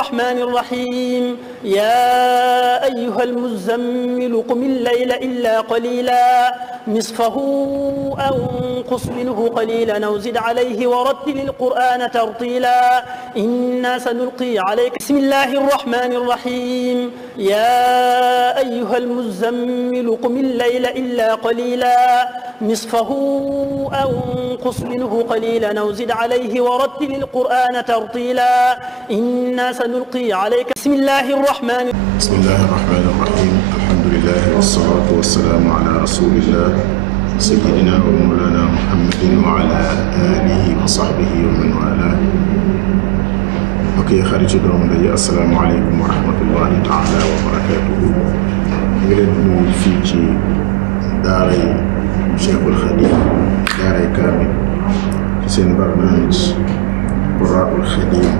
الرحمن الرحيم يا أيها المزمل قم الليل إلا قليلا نصفه أو انقص منه قليلا أو زد عليه ورتل القرآن ترتيلا إنا سنلقي عليك بسم الله الرحمن الرحيم يا أيها المزمل قم الليل إلا قليلا نصفه أو انقص منه قليلا أو زد عليه ورتل القرآن ترتيلا إنا سنلقي عليك بسم الله الرحمن الرحيم الحمد لله والصلاة والسلام على رسول الله سيدنا ومولانا محمد وعلى آله وصحبه ومن والاه. اوكي خارج دوم لي السلام عليكم ورحمة الله تعالى وبركاته. نجلد في داري شيخ الخديم داري كامل في سن برنامج قراء الخديم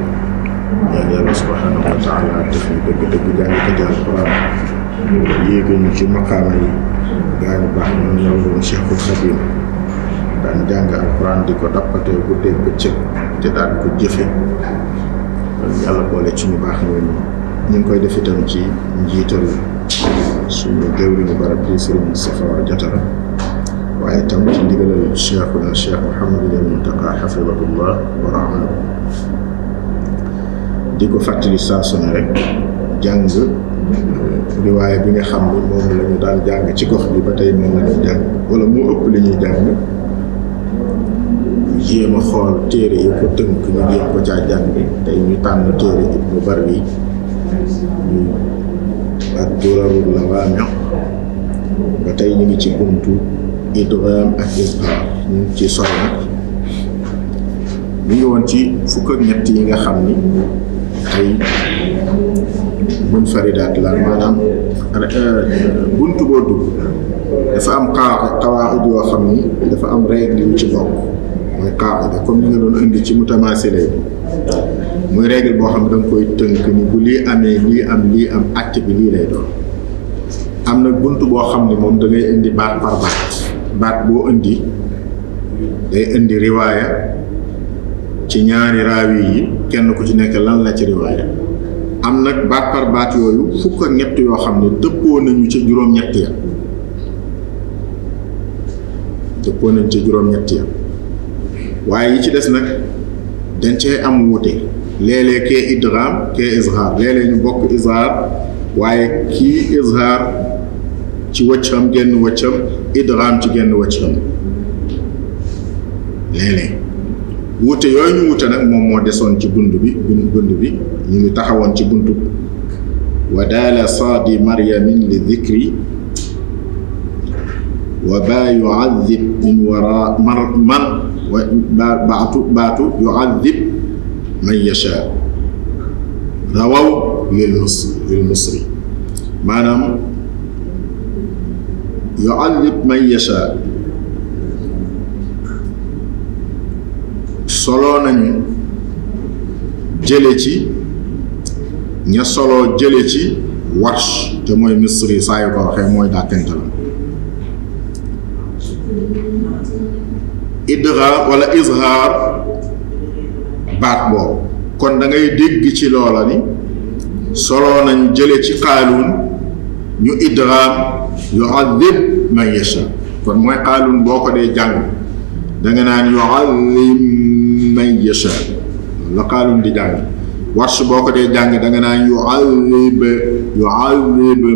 يعني الله سبحانه وتعالى دفن دق جاني كجال القرآن ييغن ci maqama yi gaani bax ñu ñewul Cheikhul Khadim daan jàng alquran di ko dappate gudde bëccëg te daan ko jëfe yàlla boole ci ñu baax ñooñu ñu ngi koy def itam ci njiital suñu jawriñu barab bi Serigne Moustapha Diatara waaye tam ci ndigalal Cheikhuna Cheikh Mouhamadul Muntaqa hafidahullah wa ra'ahu di ko fàttali saa su ne rek jàng riwaaya bi nga xam ne moom la ñu daan jàng ci gox bi ba tey moom la ñu jàng wala moo ëpp li ñuy jàng jéem a xool téere yi ko tënk ñu jéem ko caa jàng tey ñu tànn téere Ibnu Barwi ak Durarul Lawaami ba tey ñu ngi ci buntu idgham ak izhar ñu ngi ci sori nag ñu ngi woon ci fukk ak ñett yi nga xam ni ay munfaridaat la maanaam buntu boo dugg dafa am qawaa'id yoo xam ni dafa am règle yu ci bokk mooy qaa'ida comme ni nga doon indi ci mutamaasile muy règle boo xam ne da nga koy tënk ni bu lii amee lii am acte bi lii lay doon. am na buntu boo xam ne moom da ngay indi baat par baat boo indi day indi riwaaya ci ñaari raawi yi kenn ku ci nekk lan la ci riwaaya. am nag baat par baat yooyu fukk ak ñett yoo xam ne dëppoo nañu ca juróom-ñett ya waaye yi ci des nag dañ cee am wuute léeg-léeg kee idgham kee izhar léeg-léeg ñu bokk izhar waaye kii izhar ci wëccam genn wëccam idgham ci genn wëccam léeg-léeg wuute yooyu ñu wuute nag moom moo desoon ci bund bi ñu ngi taxawoon ci buntu wa daala saadi maryamin li dhikri wa baa yu'adhib min wara man wa baatu yu'adhib man yasha rawaw lil musri maanaam yu'adhib man yasha solo nañu jële ci ña solo jële ci Warsh te mooy Misri saa yu ko waxee mooy dàkkante la idgham wala izhar baat boobu kon da ngay dégg ci loola ni solo nañu jële ci Qaaluun ñu idgham yu'adhib man yasha kon mooy Qaaluun boo ko dee jàng da nga naan yu'adhib man yasha la Qaaluun di jàng Warsh boo ko dee jàng da nga naan yu'adhib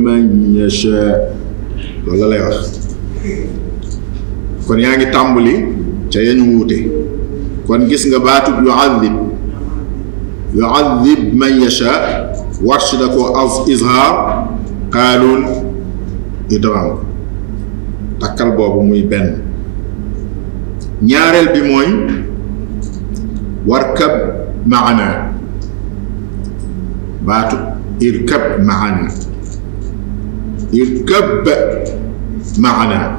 man yasha loolu lay wax kon yaa ngi tàmbali ca yañu wuute kon gis nga baatub yu'adhib man yasha Warsh da ko izhar Qaaluun idgham takkal boobu muy benn ñaareel bi mooy warkab maana baatu irkab maana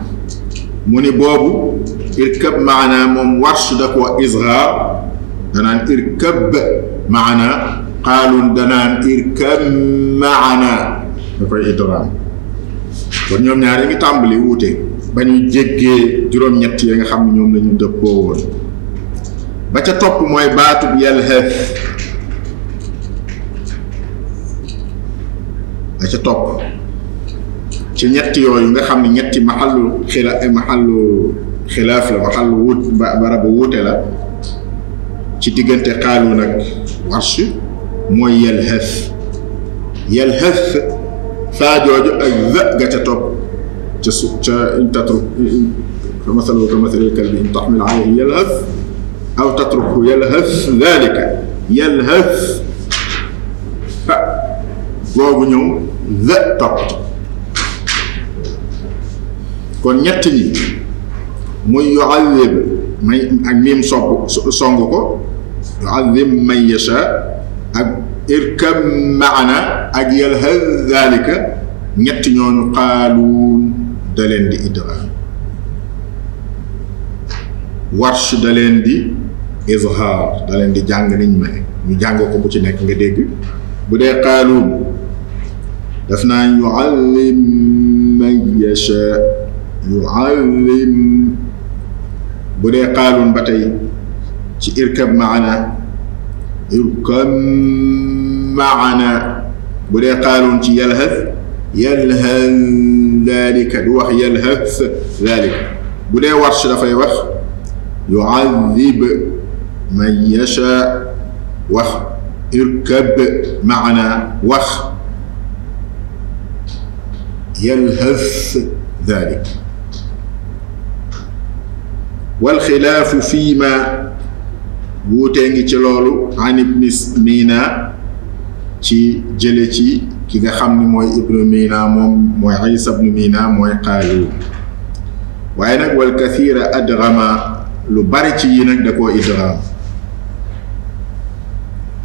mu ni boobu irkab maana moom Warsh da ko izhar danaan irkab maana Qaaluun danaan irkab maana da koy idgham kon ñoom ñaar yi ngi tàmbali wuute ba ñu jéggee juróom-ñett yi nga xam ne ñoom lañu dëppoo woon ba ca topp mooy baatub yalhaf ca topp ci ñetti yooyu nga xam ne ñetti maxallu xilaaf la maxallu wut barabu wuute la ci diggante Qaaluun ak Warsh mooy yalhas faa jooju ak za ga ca topp ca in tatruk fa masaluhu ka masalil kalbi in taxmil alayhi yalhas aw tatruku yalhas dhalika yalhas fa googu ñëw za topp kon ñett ñi muy yu'adhib may ak miim song ko yu'adhib man yasha ak irkab maana ak yalhaz dhalika ñett ñooñu Qaaluun da leen di idgham Warsh da leen di izhaar da leen di jàng niñ ma ne ñu jàng ko bu ci nekk nga dégg bu dee Qaaluun daf naa yu'allim man yasha yu'allim bu dee Qaaluun ba tey ci irkab maana irkab maana bu dee Qaaluun ci yalhas dhalika du wax yalhas dhalika bu dee Warsh dafay wax yu'adhib man yasha wax irkab maana wax yalhas dhalika wal xilaafu fii ma wuutee ngi ci loolu an ibni Mina ci jële ci ki nga xam ni mooy ibnu Mina moom mooy Isa ibnu Mina mooy Qaaluun waaye nag wal kathiira adghama lu bari ci yi nag da koo idgham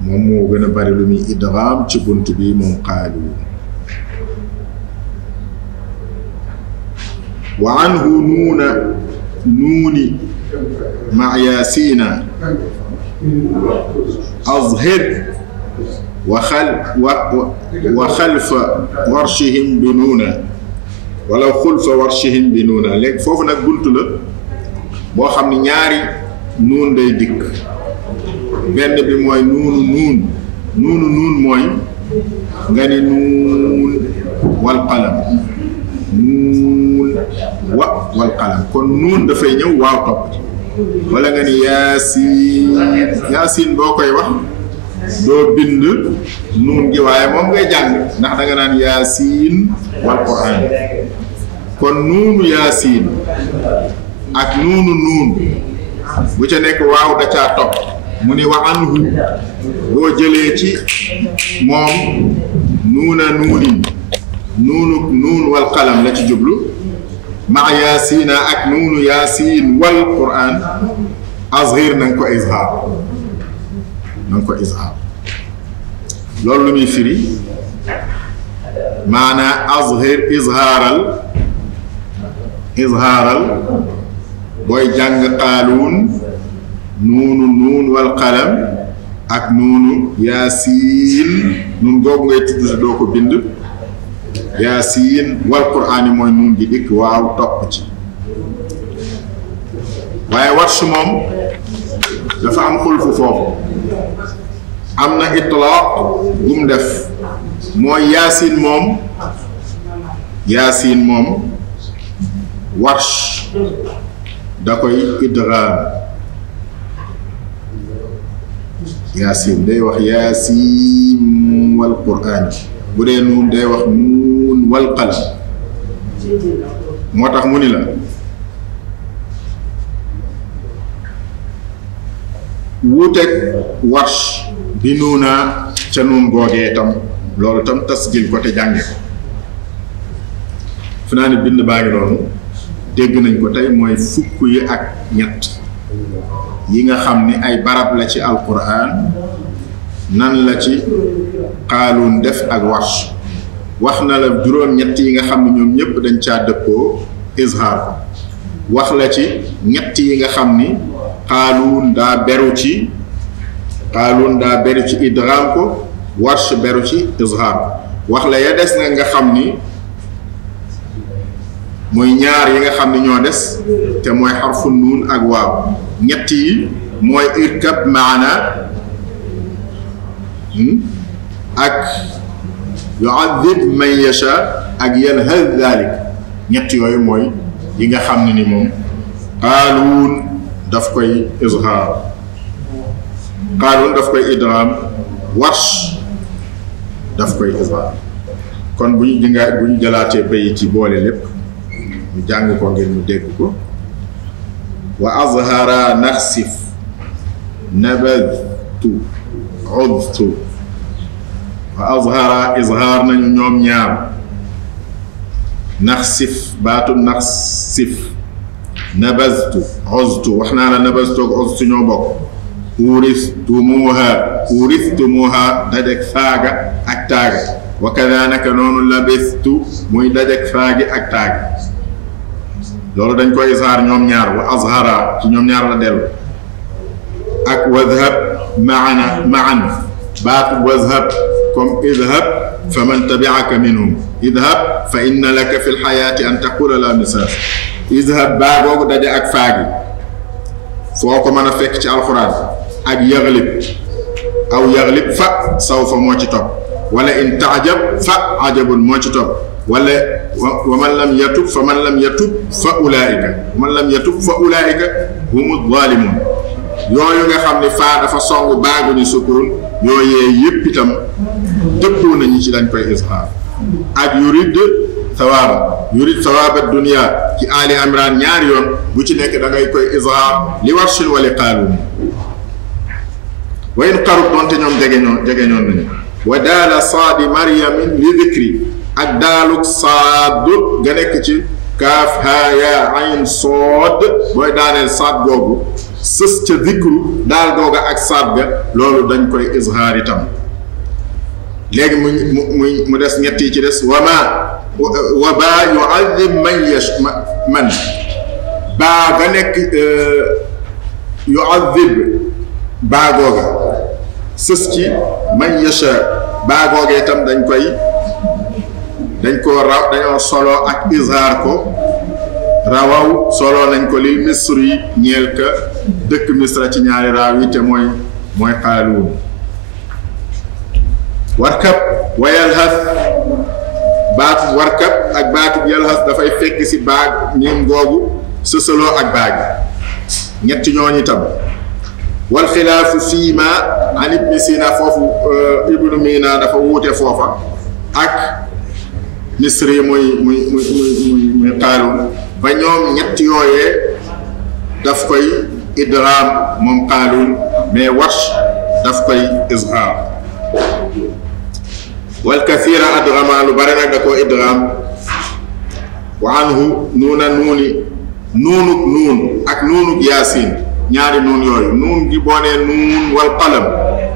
moom moo gën a bari lu muy idgham ci bunt bi moom Qaaluun wa anhu nuuni ma yaasiina azhir wa xalfa warshihim bi nuuna wala xulfa warshihim bi nuuna léegi foofu nag bunt la boo xam ne ñaari nuun day dikk benn bi mooy nuunu nuun mooy nga ni nuun wal qalam nuun wal qalam kon nuun dafay ñëw waaw topp wala nga ni yaasiin boo koy wax doo bind nuun gi waaye moom ngay jàng ndax da nga naan yaasiin wal quraan kon nuunu yaasiin ak nuunu nuun bu ca nekk waaw da caa topp mu ni wa anhu boo jëlee ci moom nuuna nuunin nuun wal qalam la ci jublu ma yaasiina ak nuunu yaasiin wal quraan azhir na nga ko izhaar loolu lu muy firi maanaa azhir izhaaral booy jàng Qaaluun nuunu nuun wal qalam ak nuunu yaasiin nuun googu ngay tudd si doo ko bind yaasiin wal quraan yi mooy nuun gi dikk waaw topp ci waaye Warsh moom dafa am xulfu foofu am na itlaaq gum def mooy yaasiin moom Warsh da koy idgham yaasiin day wax yaasiin wal quraan bu dee nuun day wax nuun wal qalam moo tax mu ni la wuuteeg Warsh bi nuuna ca nuun googee tam loolu tam tasjil ko te jànge ko fu naa ne bind baa ngi noonu dégg nañ ko tey mooy fukk yi ak ñett yi nga xam ni ay barab la ci alquran nan la ci Qaaluun def ak Warsh wax na la juróom-ñett yi nga xam ne ñoom ñëpp dañ caa dëppoo izhaar ko wax la ci ñett yi nga xam ni Qaaluun daa beru ci idgham ko Warsh beru ci izhaar ko wax la ya des na nga xam ni mooy ñaar yi nga xam ne ñoo des te mooy xarfu nuun ak waaw ñett yi mooy irkab maana ak yu'adhib man yasha ak yalhaz dhalik ñett yooyu mooy yi nga xam ne ni moom qaaluun daf koy izhaar qaaluun daf koy idgham warsh daf koy izhaar kon bu ñu jëlaatee bayit ci boole lépp ñu jàng ko ngir ñu dégg ko wa azhara naxsif nabadtu udtu wa azhara izhaar nañu ñoom ñaar naxsif baatu naxsif nabaztu uztu wax naa la nabaztu ak uztu ñoo bokk uristumuha dajeg faaga ak taaga wa kadhalika noonu labistu muy dajeg faagi ak taaga loolu dañ koy izhaar ñoom ñaar wa azhara ci ñoom ñaar la dellu ak wadhab ma'an baatu wadhab comme idhab faman tabi'aka minhum idhab fa inna laka fi lxayaati an taqula la misaas idhab baa googu daje ak faagi foo ko mën a fekk ci alxuraan ak yaglib aw yaglib fa sawfa moo ci topp wala in taajab fa ajabun moo ci topp wala wa man lam yatub fa man lam yatub fa ulaika man lam yatub fa ulaika humu zalimun yooyu nga xam ne faa dafa song baagu ni sukun yooyee yépp itam dëppoo nañu ci dañ koy izhaar ak yurid thawaaba dunya ci Ali Imran ñaari yoon bu ci nekk da ngay koy izhaar li Warsh wa li Qaaluun wa in qarub doonte ñoom jegeñoon nañu wa daala saadi maryamin li dhikri ak daaluk saad nga nekk ci kaaf haa yaa ayn sood booy daaneel saad googu sës ca dhikru daal googa ak saad ga loolu dañ koy izhaar itam léegi mu des ñett yi ci des wa baa yu'adhib man baa ga nekk yu'adhib baa googa sës ci man yasha baa googa itam dañoo solo ak izhaar ko rawaw solo nañ ko lil misri ñeel ka dëkk misra ci ñaari raaw yi te mooy Qaaluun warkab wa yalhas baatu warkab ak baatu yalhas dafay fekk ci baag ñeem googu sësaloo ak baag ñetti ñooñu itam wal xilaafu fii ma an ibni sina foofu ibnu mina dafa wuute foofa ak misri muy Qaaluun ba ñoom ñetti yooyee daf koy idgham moom Qaaluun mais Warsh daf koy izhaar wal kathira adghama lu bare nag da koo idgham wa anhu nuun ak nuunuk yaasin ñaari nuun yooyu nuun gi boo nee nuun wal qalam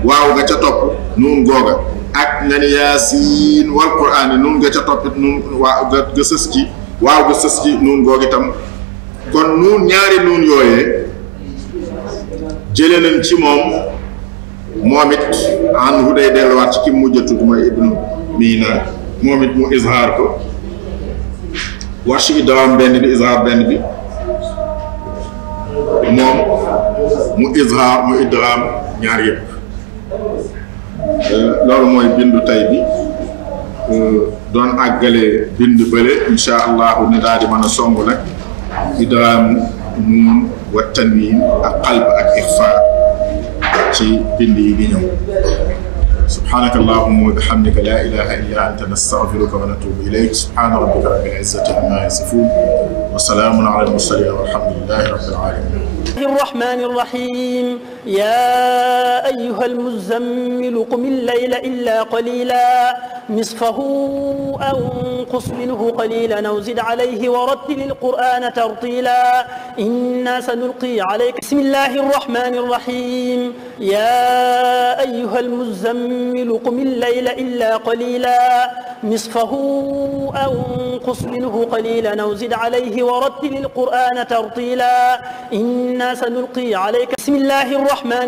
waaw nga ca topp nuun googa ak nga ni yaasin wal qur'aan nuun nga ca topp nuun waaw nga sës ci waaw nga sës ci nuun googu itam kon nuun ñaari nuun yooyee jële nañ ci moom it anhu day delluwaat ci ki mujj a tudd mooy ibnu Mina moom it mu izhaar ko Warsh idgham benn bi izhaar benn bi moom mu izhaar mu idgham ñaar yëpp loolu mooy bindu tay bi doon àggale bind bële insha allahu ne daal di mën a song nag idgham nuun wa tanwiin ak qalb ak ixfaa ci bind yi di ñëw subhanaka allahumma wa bihamdika la ilaha illa anta nastaghfiruka wa natubu ilayk subhana rabbika rabbil izzati amma yasifun wa salamun ala al mursalin walhamdulillahi rabbil alamin الرحمن الرحيم يا أيها المزمل قم الليل إلا قليلا نصفه أو انقص منه قليلا أو زد عليه ورتل القرآن ترتيلا إنا سنلقي عليك بسم الله الرحمن الرحيم يا أيها المزمل قم الليل إلا قليلا نصفه أو انقص منه قليلا أو زد عليه ورتل القرآن ترتيلا إنا سنلقي عليك بسم الله الرحمن